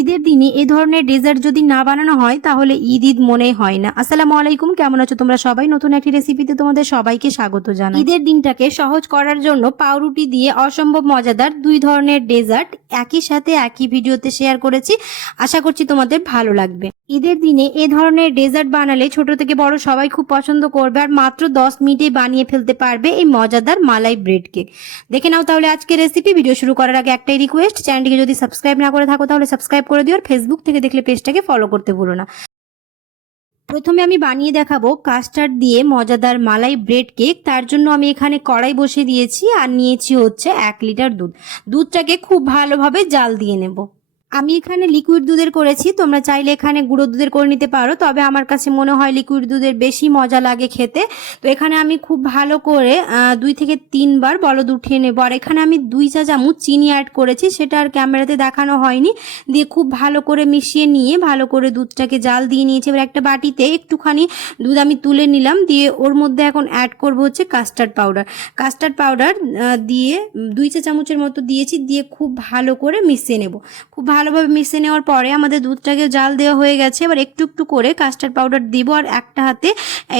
ঈদের দিনে এ ধরনের ডেজার্ট যদি না বানানো হয়, তাহলে ঈদ ঈদ মনে হয় না। আসসালামু আলাইকুম, কেমন আছো তোমরা সবাই? নতুন একটি রেসিপিতে তোমাদের সবাইকে স্বাগত জানাই। ঈদের দিনটাকে সহজ করার জন্য পাউরুটি দিয়ে অসম্ভব মজাদার দুই ধরনের ডেজার্ট একই সাথে একই ভিডিওতে শেয়ার করেছি। আশা করছি তোমাদের ভালো লাগবে। ঈদের দিনে এ ধরনের ডেজার্ট বানালে ছোট থেকে বড় সবাই খুব পছন্দ করবে আর মাত্র দশ মিনিটে বানিয়ে ফেলতে পারবে এই মজাদার মালাই ব্রেড কেক দেখে নাও তাহলে আজকে রেসিপি ভিডিও শুরু করার আগে একটাই রিকোয়েস্ট চ্যানেলটিকে যদি সাবস্ক্রাইব না করে থাকো তাহলে সাবস্ক্রাইব করে দিও আর ফেসবুক থেকে দেখলে পেজটাকে ফলো করতে ভুলো না। প্রথমে আমি বানিয়ে দেখাবো কাস্টার্ড দিয়ে মজাদার মালাই ব্রেড কেক। তার জন্য আমি এখানে কড়াই বসে দিয়েছি আর নিয়েছি হচ্ছে এক লিটার দুধ। দুধটাকে খুব ভালোভাবে জাল দিয়ে নেব। আমি এখানে লিকুইড দুধের করেছি, তোমরা চাইলে এখানে গুঁড়ো দুধের করে নিতে পারো, তবে আমার কাছে মনে হয় লিকুইড দুধের বেশি মজা লাগে খেতে। তো এখানে আমি খুব ভালো করে দুই থেকে তিনবার বলদ উঠিয়ে নেব। আর এখানে আমি দুই চা চামচ চিনি অ্যাড করেছি, সেটা আর ক্যামেরাতে দেখানো হয়নি। দিয়ে খুব ভালো করে মিশিয়ে নিয়ে, ভালো করে দুধটাকে জাল দিয়ে নিয়েছি। এবার একটা বাটিতে একটুখানি দুধ আমি তুলে নিলাম, দিয়ে ওর মধ্যে এখন অ্যাড করব হচ্ছে কাস্টার্ড পাউডার কাস্টার্ড পাউডার দিয়ে দুই চা চামচের মতো দিয়েছি, দিয়ে খুব ভালো করে মিশিয়ে নেব। খুব ভালোভাবে মিশিয়ে নেওয়ার পরে আমাদের দুধটাকে জাল দেওয়া হয়ে গেছে। এবার একটু একটু করে কাস্টার্ড পাউডার দিব আর একটা হাতে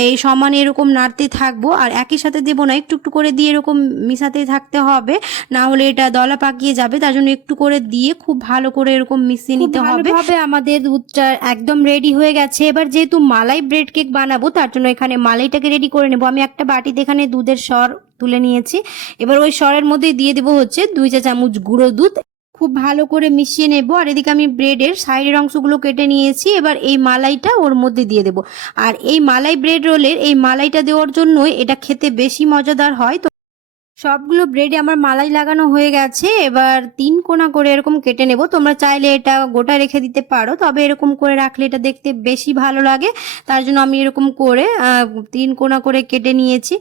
এই সমানে এরকম নাড়তে থাকব। আর একই সাথে দেবো না একটু একটু করে দিয়ে এরকম মিশাতে থাকতে হবে। না হলে এটা দলা পাকিয়ে যাবে তার জন্য একটু করে দিয়ে খুব ভালো করে এরকম মিশিয়ে নিতে হবে। আমাদের দুধটা একদম রেডি হয়ে গেছে। এবার যেহেতু মালাই ব্রেড কেক বানাবো তার জন্য এখানে মালাইটাকে রেডি করে নেব। আমি একটা বাটিতে এখানে দুধের সর তুলে নিয়েছি। এবার ওই সরের মধ্যে দিয়ে দেবো হচ্ছে দুই চা চামচ গুঁড়ো দুধ। খুব ভালো করে মিশিয়ে নেব। আর এদিকে আমি ব্রেডের সাইডের অংশগুলো কেটে নিয়েছি। এবার এই মালাইটা ওর মধ্যে দিয়ে দেব। আর এই মালাই ব্রেড রোলের এই মালাইটা দেওয়ার জন্যই এটা খেতে বেশি মজাদার হয়। তো সবগুলো ব্রেডে আমার মালাই লাগানো হয়ে গেছে। এবার তিন কোনা করে এরকম কেটে নেব। তোমরা চাইলে এটা গোটা রেখে দিতে পারো, তবে এরকম করে রাখলে এটা দেখতে বেশি ভালো লাগে। তার জন্য আমি এরকম করে তিন কোনা করে কেটে নিয়েছি।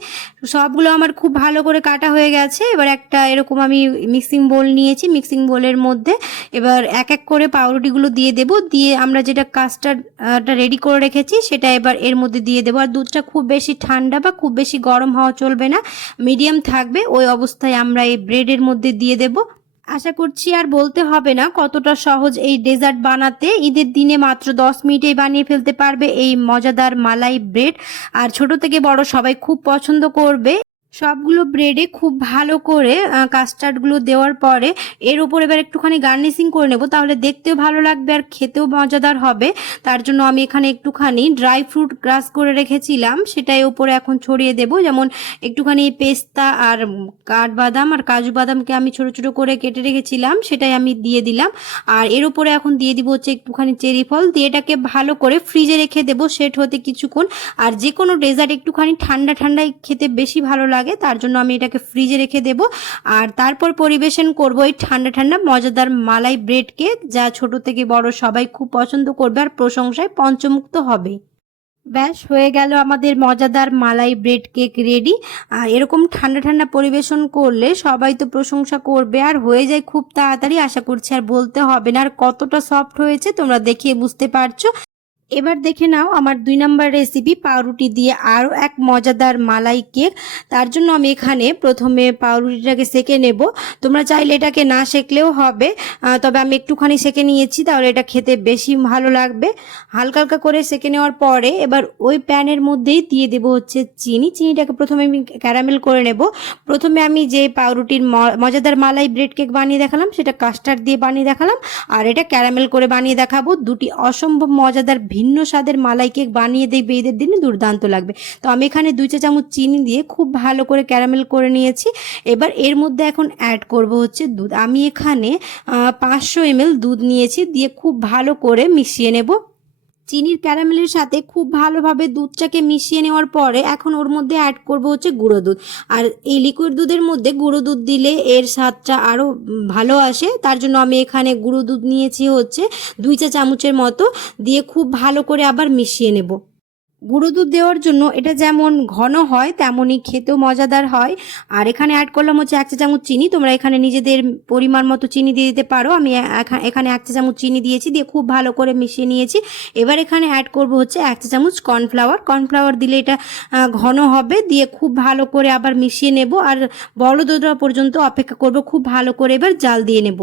সবগুলো আমার খুব ভালো করে কাটা হয়ে গেছে। এবার একটা এরকম আমি মিক্সিং বোল নিয়েছি। মিক্সিং বোলের মধ্যে এবার এক এক করে পাউরুটিগুলো দিয়ে দেব। দিয়ে আমরা যেটা কাস্টার্ডটা রেডি করে রেখেছি, সেটা এবার এর মধ্যে দিয়ে দেবো। আর দুধটা খুব বেশি ঠান্ডা বা খুব বেশি গরম হওয়া চলবে না। মিডিয়াম থাকবে। ওই অবস্থায় আমরা এই ব্রেডের মধ্যে দিয়ে দেব। আশা করছি আর বলতে হবে না কতটা সহজ এই ডেজার্ট বানাতে। ঈদের দিনে মাত্র দশ মিনিটেই বানিয়ে ফেলতে পারবে এই মজাদার মালাই ব্রেড। আর ছোট থেকে বড় সবাই খুব পছন্দ করবে। সবগুলো ব্রেডে খুব ভালো করে কাস্টার্ডগুলো দেওয়ার পরে এর উপর এবার একটুখানি গার্নিশিং করে নেব, তাহলে দেখতেও ভালো লাগবে আর খেতেও মজাদার হবে। তার জন্য আমি এখানে একটুখানি ড্রাই ফ্রুট ক্রাশ করে রেখেছিলাম, সেটাই উপরে এখন ছড়িয়ে দেব। যেমন একটুখানি পেস্তা আর কাঠবাদাম আর কাজু বাদামকে আমি ছোট ছোট করে কেটে রেখেছিলাম, সেটাই আমি দিয়ে দিলাম। আর এর উপরে এখন দিয়ে দিব হচ্ছে একটুখানি চেরি ফল, দিয়ে এটাকে ভালো করে ফ্রিজে রেখে দেবো সেট হতে কিছুক্ষণ। আর যে কোনো ডেজার্ট একটুখানি ঠান্ডা, ঠান্ডায় খেতে বেশি ভালো লাগে তার জন্য আমি এটাকে ফ্রিজে রেখে দেব। আর তারপর পরিবেশন করব এই ঠান্ডা ঠান্ডা মজাদার মালাই ব্রেড কেক যা ছোট থেকে বড় সবাই খুব পছন্দ করবে আর প্রশংসায় পঞ্চমুক্ত হবে। ব্যাস, হয়ে গেল আমাদের মজাদার মালাই ব্রেড কেক রেডি আর এরকম ঠান্ডা ঠান্ডা পরিবেশন করলে সবাই তো প্রশংসা করবে। আর হয়ে যায় খুব তাড়াতাড়ি, আশা করছি আর বলতে হবে না। আর কতটা সফট হয়েছে তোমরা দেখিয়ে বুঝতে পারছ। এবার দেখে নাও, আমার দুই নাম্বার রেসিপি পাউরুটি দিয়ে আরও এক মজাদার মালাই কেক। তার জন্য আমি এখানে প্রথমে পাউরুটিটাকে সেকে নেব। তোমরা চাইলে এটাকে না সেকলেও হবে। তবে আমি একটুখানি সেকে নিয়েছি, তাহলে এটা খেতে বেশি ভালো লাগবে। হালকা হালকা করে সেকে নেওয়ার পরে এবার ওই প্যানের মধ্যেই দিয়ে দেবো হচ্ছে চিনি। চিনিটাকে প্রথমে আমি ক্যারামেল করে নেব। প্রথমে আমি যে পাউরুটির মজাদার মালাই ব্রেড কেক বানিয়ে দেখালাম, সেটা কাস্টার্ড দিয়ে বানিয়ে দেখালাম। আর এটা ক্যারামেল করে বানিয়ে দেখাবো। দুটি অসম্ভব মজাদার ভিন্ন স্বাদের মালাই কেক বানিয়ে দেখবে ঈদের দিনে দুর্দান্ত লাগবে। তো আমি এখানে দুই চা চামচ চিনি দিয়ে খুব ভালো করে ক্যারামেল করে নিয়েছি। এবার এর মধ্যে এখন অ্যাড করব হচ্ছে দুধ। আমি এখানে পাঁচশো এমএল দুধ নিয়েছি, দিয়ে খুব ভালো করে মিশিয়ে নেব। চিনির ক্যারামেলের সাথে খুব ভালোভাবে দুধটাকে মিশিয়ে নেওয়ার পরে এখন ওর মধ্যে অ্যাড করব হচ্ছে গুঁড়ো দুধ। আর এই লিকুইড দুধের মধ্যে গুঁড়ো দুধ দিলে এর স্বাদটা আরও ভালো আসে। তার জন্য আমি এখানে গুঁড়ো দুধ নিয়েছি হচ্ছে দুই চা চামচের মতো। দিয়ে খুব ভালো করে আবার মিশিয়ে নেব। গুঁড়ো দুধ দেওয়ার জন্য এটা যেমন ঘন হয়, তেমনই খেতেও মজাদার হয়। আর এখানে অ্যাড করলাম হচ্ছে এক চা চামচ চিনি। তোমরা এখানে নিজেদের পরিমাণ মতো চিনি দিয়ে দিতে পারো। আমি এখানে এক চা চামচ চিনি দিয়েছি, দিয়ে খুব ভালো করে মিশিয়ে নিয়েছি। এবার এখানে অ্যাড করব হচ্ছে এক চা চামচ কর্নফ্লাওয়ার কর্নফ্লাওয়ার দিলে এটা ঘন হবে। দিয়ে খুব ভালো করে আবার মিশিয়ে নেব। আর বড় দোদরা পর্যন্ত অপেক্ষা করব। খুব ভালো করে এবার জাল দিয়ে নেব।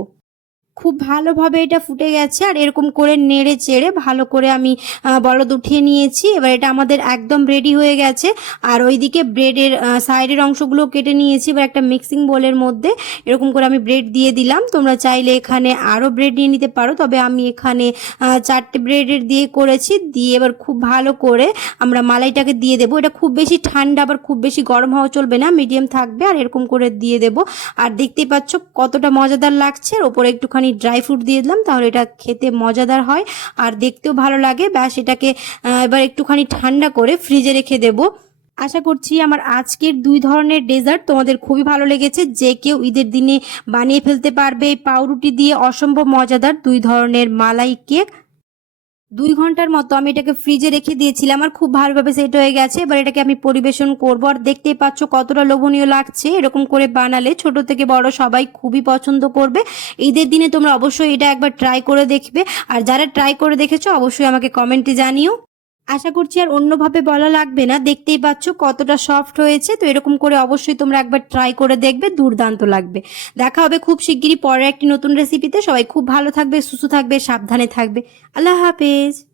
খুব ভালোভাবে এটা ফুটে গেছে আর এরকম করে নেড়ে চেড়ে ভালো করে আমি বলদ উঠিয়ে নিয়েছি। এবার এটা আমাদের একদম রেডি হয়ে গেছে। আর ওইদিকে ব্রেডের সাইডের অংশগুলো কেটে নিয়েছি। এবার একটা মিক্সিং বোলের মধ্যে এরকম করে আমি ব্রেড দিয়ে দিলাম। তোমরা চাইলে এখানে আরও ব্রেড নিয়ে নিতে পারো। তবে আমি এখানে চারটে ব্রেডের দিয়ে করেছি। দিয়ে এবার খুব ভালো করে আমরা মালাইটাকে দিয়ে দেবো। এটা খুব বেশি ঠান্ডা, আবার খুব বেশি গরম হওয়া চলবে না। মিডিয়াম থাকবে আর এরকম করে দিয়ে দেবো। আর দেখতেই পাচ্ছ কতটা মজাদার লাগছে। আর ওপরে একটুখানি ড্রাই ফ্রুট দিয়ে দিলাম, তাহলে এটা খেতে মজাদার হয়। আর দেখতেও ভালো লাগে, ব্যাস এটাকে এবার একটুখানি ঠান্ডা করে ফ্রিজে রেখে দেবো। আশা করছি আমার আজকের দুই ধরনের ডেজার্ট তোমাদের খুবই ভালো লেগেছে, যে কেউ ঈদের দিনে বানিয়ে ফেলতে পারবে পাউরুটি দিয়ে। অসম্ভব মজাদার দুই ধরনের মালাই কেক দুই ঘণ্টার মতো আমি এটাকে ফ্রিজে রেখে দিয়েছিলাম আমার খুব ভালোভাবে সেট হয়ে গেছে। এবার এটাকে আমি পরিবেশন করব। আর দেখতেই পাচ্ছ কতটা লোভনীয় লাগছে। এরকম করে বানালে ছোট থেকে বড় সবাই খুবই পছন্দ করবে। ঈদের দিনে তোমরা অবশ্যই এটা একবার ট্রাই করে দেখবে। আর যারা ট্রাই করে দেখেছ, অবশ্যই আমাকে কমেন্টে জানিও। আশা করছি আর অন্যভাবে বলা লাগবে না। দেখতেই পাচ্ছ কতটা সফট হয়েছে। তো এরকম করে অবশ্যই তোমরা একবার ট্রাই করে দেখবে, দুর্দান্ত লাগবে। দেখা হবে খুব শিগগিরই পরের একটি নতুন রেসিপিতে সবাই খুব ভালো থাকবে, সুস্থ থাকবে, সাবধানে থাকবে। আল্লাহ হাফেজ।